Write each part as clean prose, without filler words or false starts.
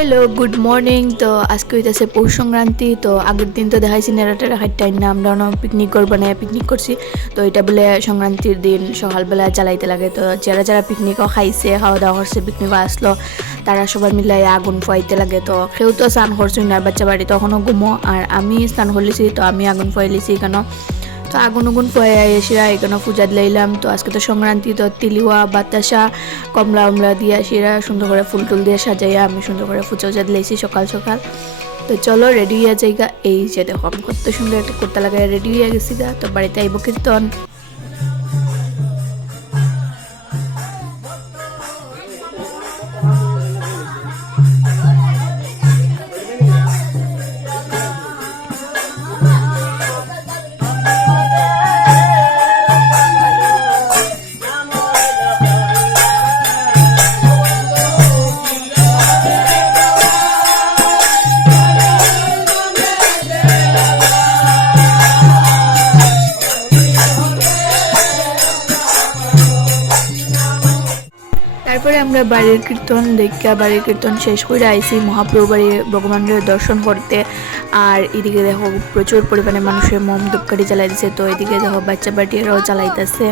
Hello good morning. তো আজকে হইতেছে পৌষ সংক্রান্তি। তো আগের দিন তো দেখাইছি নেড়াটেরা খাইটাই না, আমরা পিকনিক করবো না, পিকনিক করছি। তো এটা বলে সংক্রান্তির দিন সকালবেলা জ্বালাইতে লাগে। তো যারা যারা পিকনিকও খাইছে, খাওয়া দাওয়া করছে, পিকনিকও আসলো, তারা সবাই মিলে আগুন ফুয়াইতে লাগে। তো কেউ তো স্নান করছি না, বাচ্চা বাড়ি তখনও ঘুমো, আর আমি স্নান করলেছি, তো আমি আগুন ফুয়াইলেছি কেন। তো আগুন ফুয়াই এসিরা এখানে পূজা দিলাম। তো আজকে তো সংক্রান্তি, তো তিলিওয়া বাতাসা কমলা উমলা দিয়ে আসিরা সুন্দর করে ফুল টুল দিয়ে সাজাইয়া আমি সুন্দর করে পূজা উজা দিয়েছি সকাল সকাল। তো চলো রেডি হয়ে যাইগা। এই যে দেখো আমি কত সুন্দর একটা কুর্তা লাগাই রেডি হয়ে গেছি গা। তো বাড়িতে আইব কীর্তন। তারপরে আমরা বাড়ির কীর্তন দেখা বাড়ির কীর্তন শেষ করে আইসি মহাপ্রভু বাড়ির ভগবানের দর্শন করতে। আর এদিকে দেখো প্রচুর পরিমাণে মানুষের মোম ধূপকাঠি জ্বালাই দিছে। তো এদিকে দেখো বাচ্চা বাটিরাও জ্বালাইতেছে।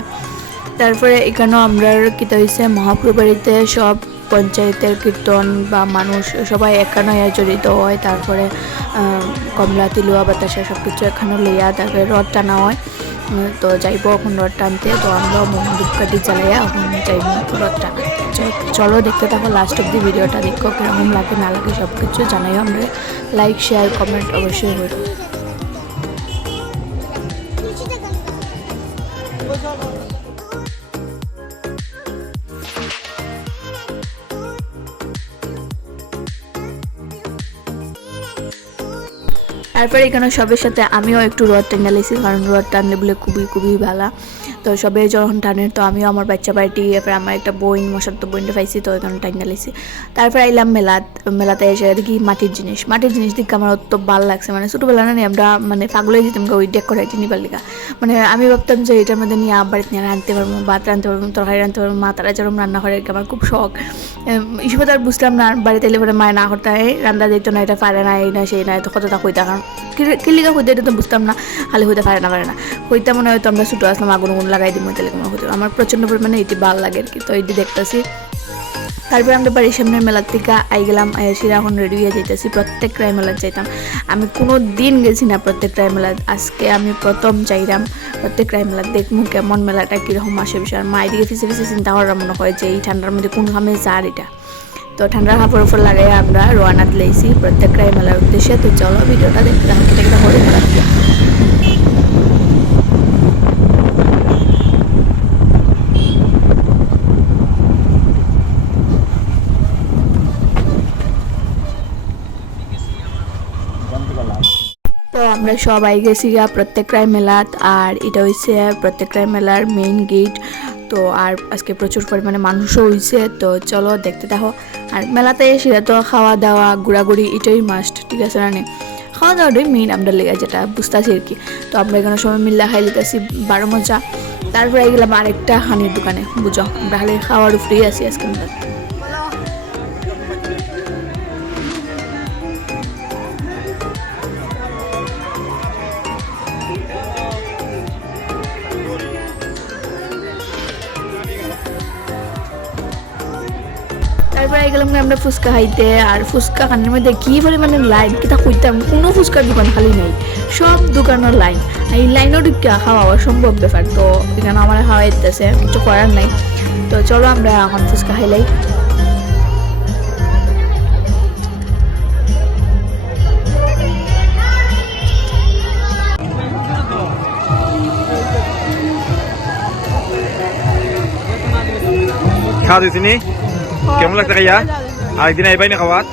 তারপরে এখানেও আমরা কিতা হয়েছে মহাপ্রভু বাড়িতে সব পঞ্চায়েতের কীর্তন বা মানুষ সবাই এখানে জড়িত হয়। তারপরে কমলা তিলুয়া বাতাসা সব কিছু এখানে লইয়া তারপরে রথ টানা হয়। তো যাইব এখন রথ টানতে। তো আমরা মোম ধূপকাঠি জ্বালাইয়া এখন যাইব রথ টানাতে। চলো দেখতে থাকো লাস্ট অব দি ভিডিওটা, দেখো কিরকম লাগে না লাগে সব কিছু জানাইও। আমরা লাইক শেয়ার কমেন্ট অবশ্যই করো। তারপরে এখানে সবের সাথে আমিও একটু রথ টানা লেছি, কারণ রথ টানলে বলে খুবই খুবই ভালো। তো সবে যখন টানের, তো আমিও আমার বাচ্চা বাড়িটি, এরপর আমার একটা বইন মশার তো বইনটা পাইছি, তো এখানে টাইনা লেছি। তারপরে আইলাম মেলাতে এসে দেখি মাটির জিনিস দিকে আমার অত ভালো লাগছে। মানে ছোটোবেলা না আমরা মানে পাগলে যেতাম ওই ডেকোরেট নিবার লিগা। মানে আমি ভাবতাম যে এটার মধ্যে নিয়ে বাড়িতে নিয়ে রাঁধতে পারবো, ভাত রাঁধতে পারবো, তরকারি রাঁধতে পারবো, মা তারা যেরকম রান্না করে আমার খুব শখ। এইসব আর বুঝলাম না, বাড়িতে এলে পরে মায় না করতে হয়, রান্না দিত না, এটা পারে না, এই না সেই না, তো কতটা কইতা, কারণ কিলিকা হইতে এটা তো বুঝতাম না, খালি হইতে পারে না হইতে মনে হয়তো আমরা ছুটো আসলাম আগুন লাগাই দিব, তাহলে মনে হতো। আমার প্রচণ্ড পরিমাণে এটি ভালো লাগে আর কি। তো এটি দেখতেছি। তারপরে আমরা বাড়ির সামনের মেলার থেকে আই গেলাম, এসে এখন রেডি হয়ে যাইতেছি। প্রত্যেক রায় মেলার যাইতাম, আমি কোনো দিন গেছি না প্রত্যেক রায় মেলার, আজকে আমি প্রথম চাইলাম প্রত্যেক রায় মেলার দেখবো কেমন মেলাটা কীরকম আসে বিষয়। আর মা এদিকে ফিসে চিন্তা করার মনে হয় যে এই ঠান্ডার মধ্যে কোন খামে যার এটা। তো ঠান্ডার কাপড় উপর লাগাই আমরা রওনা দিয়েছি প্রত্যেক রায় মেলার উদ্দেশ্যে। তো চলো ভিডিওটা দেখতে থাকো, কেটে করে রাখি। তো আমরা সবাই গেছি গা প্রত্যেক রায় মেলাত, আর এটা হচ্ছে প্রত্যেক রায় মেলার মেইন গেট। তো আর আজকে প্রচুর পরিমাণে মানুষও হয়েছে। তো চলো দেখতে থাকো। আর মেলাতে এসে তো খাওয়া দাওয়া ঘোরাঘুরি এটাই মাস্ট, ঠিক আছে না? খাওয়া দাওয়াটাই মেইন আমরা লেগে, যেটা বুঝতেছি আর কি। তো আমরা এখানে সবাই মিল্লা খাই লিতেছি বারো মজা। তারপরে গেলাম আরেকটা হানির দোকানে, বুঝো আমরা খালি খাওয়ার উপরেই আছি আজকে মেলা। তারপরে গেলাম আমরা ফুচকা খাইতে। আর ফুচকা খানের মধ্যে কি পরিমাণে লাইন, কিতা কইতাম, কোনো ফুচকার দোকান খালি নাই, সব দোকানের লাইন। এই লাইনও ঢুকিয়া খাওয়া অসম্ভব ব্যাপার। তো এখানে আমার খাওয়া ইতেছে, কিছু করার নাই। তো চলো আমরা এখন ফুচকা খাইলাই। খাওয়া দিয়েছি নি, কেমন লাগছে খাইয়া? আরেকদিন আইবাই না খাওয়াত?